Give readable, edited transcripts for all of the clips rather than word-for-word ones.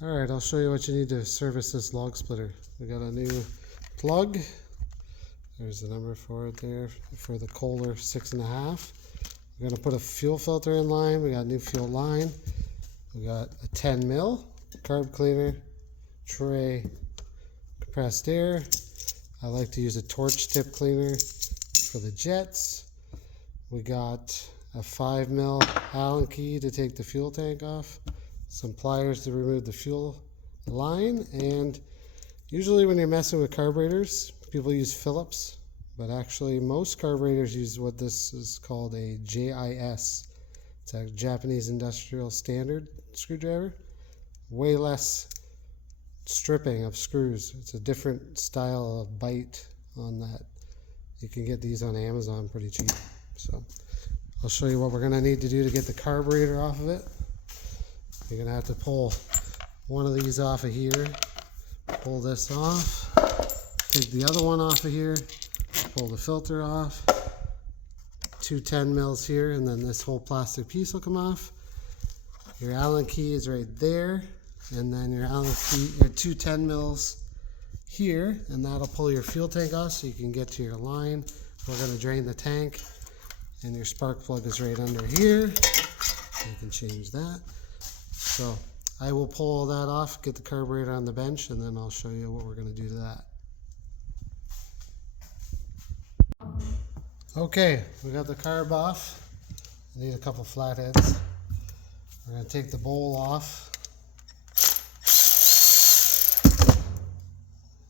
Alright, I'll show you what you need to service this log splitter. We got a new plug. There's the number for it there for the Kohler 6.5. We're going to put a fuel filter in line. We got a new fuel line. We got a 10 mil carb cleaner, tray, compressed air. I like to use a torch tip cleaner for the jets. We got a 5 mil Allen key to take the fuel tank off, some pliers to remove the fuel line, and usually when you're messing with carburetors, people use Phillips, but actually most carburetors use what this is called a JIS. It's a Japanese Industrial Standard screwdriver. Way less stripping of screws. It's a different style of bite on that. You can get these on Amazon pretty cheap. So I'll show you what we're going to need to do to get the carburetor off of it. You're going to have to pull one of these off of here, pull this off, take the other one off of here, pull the filter off, 2 10 mils here, and then this whole plastic piece will come off. Your Allen key is right there, and then your Allen key, your 2 10 mils here, and that'll pull your fuel tank off so you can get to your line. We're going to drain the tank, and your spark plug is right under here. You can change that. So I will pull all that off, get the carburetor on the bench, and then I'll show you what we're going to do to that. Okay, we got the carb off. I need a couple flatheads. We're going to take the bowl off.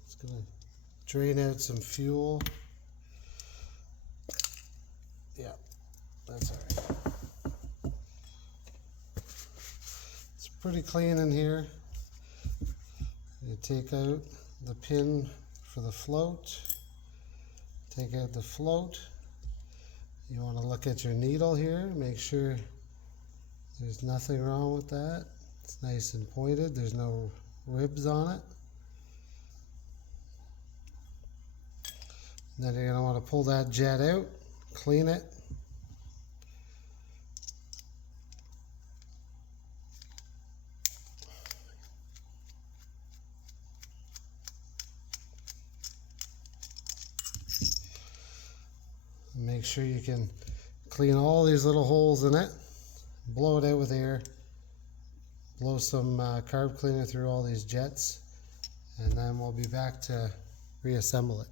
It's going to drain out some fuel. Yeah, that's all right. It's pretty clean in here. You take out the pin for the float. Take out the float. You want to look at your needle here, make sure there's nothing wrong with that. It's nice and pointed, there's no ribs on it. And then you're going to want to pull that jet out, clean it. Make sure you can clean all these little holes in it, blow it out with air, blow some carb cleaner through all these jets, and then we'll be back to reassemble it.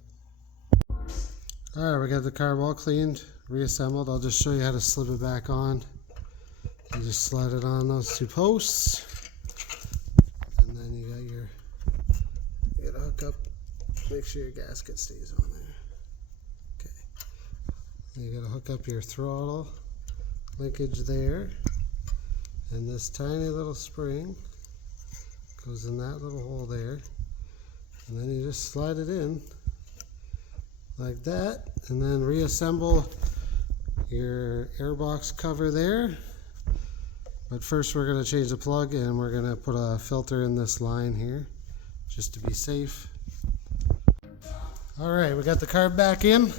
Alright, we got the carb all cleaned, reassembled. I'll just show you how to slip it back on. You just slide it on those 2 posts, and then you got to hook up, make sure your gasket stays on there. You got to hook up your throttle linkage there, and this tiny little spring goes in that little hole there, and then you just slide it in like that, and then reassemble your airbox cover there. But first we're going to change the plug, and we're going to put a filter in this line here just to be safe. Alright, we got the carb back in.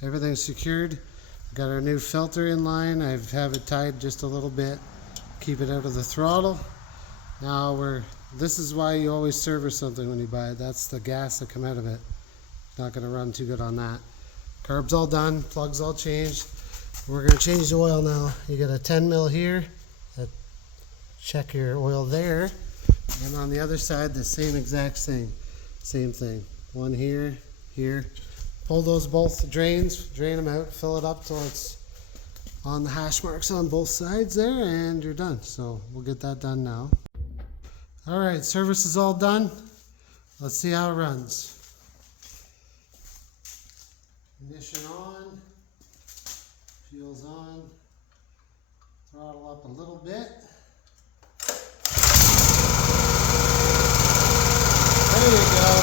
Everything's secured. Got our new filter in line. I have it tied just a little bit, keep it out of the throttle. Now this is why you always service something when you buy it. That's the gas that come out of it. It's not going to run too good on that. Carb's all done, plugs all changed. We're going to change the oil now. You got a 10 mil here. Check your oil there. And on the other side, the same exact thing. Same thing. One here, here. Pull those both drains, drain them out, fill it up till it's on the hash marks on both sides there, and you're done. So we'll get that done now. All right, service is all done. Let's see how it runs. Ignition on, fuel's on, throttle up a little bit. There you go.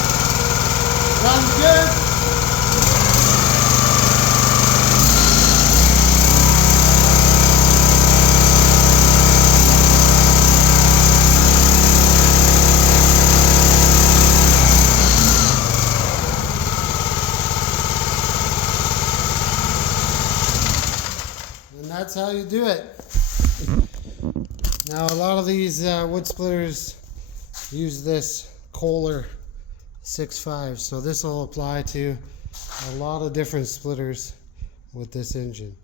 Runs good. That's how you do it. Now a lot of these wood splitters use this Kohler 6.5. So this will apply to a lot of different splitters with this engine.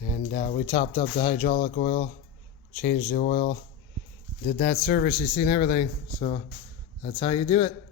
And we topped up the hydraulic oil, changed the oil, did that service, you've seen everything. So that's how you do it.